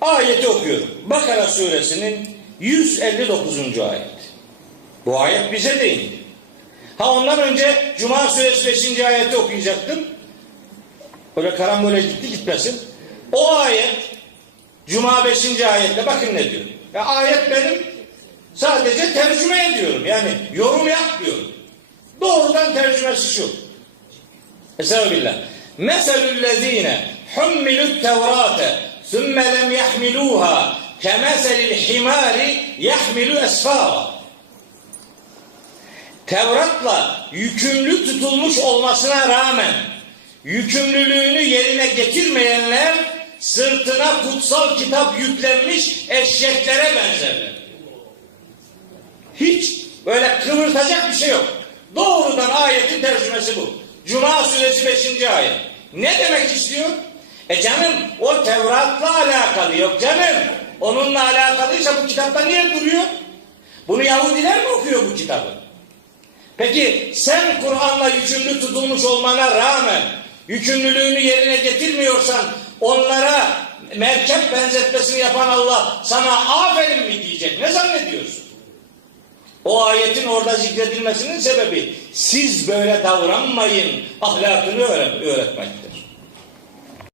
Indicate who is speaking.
Speaker 1: Ayeti okuyorum. Bakara suresinin 159. ayet. Bu ayet bize de indi. Ha ondan önce Cuma suresi 5. ayeti okuyacaktım. Böyle karambole gitti gitmesin. O ayet Cuma 5. ayette bakın ne diyor. Ya ayet benim sadece tercüme ediyorum. Yani yorum yapmıyorum. Doğrudan tercümesi şu. Estağfirullah. Meselüllezine hummilut tevrate sümme lem yahmiluha kemeselil himari yahmilu esfara. Tevrat'la yükümlü tutulmuş olmasına rağmen yükümlülüğünü yerine getirmeyenler sırtına kutsal kitap yüklenmiş eşeklere benzerler. Hiç böyle kıvırtacak bir şey yok. Doğrudan ayetin tercümesi bu. Cuma suresi 5. ayet. Ne demek istiyor? E canım o Tevrat'la alakalı yok canım. Onunla alakalıysa bu kitapta niye duruyor? Bunu Yahudiler mi okuyor bu kitabı? Peki sen Kur'an'la yükümlü tutulmuş olmana rağmen yükümlülüğünü yerine getirmiyorsan onlara merkep benzetmesini yapan Allah sana aferin mi diyecek? Ne zannediyorsun? O ayetin orada zikredilmesinin sebebi siz böyle davranmayın ahlakını öğret öğretmektir.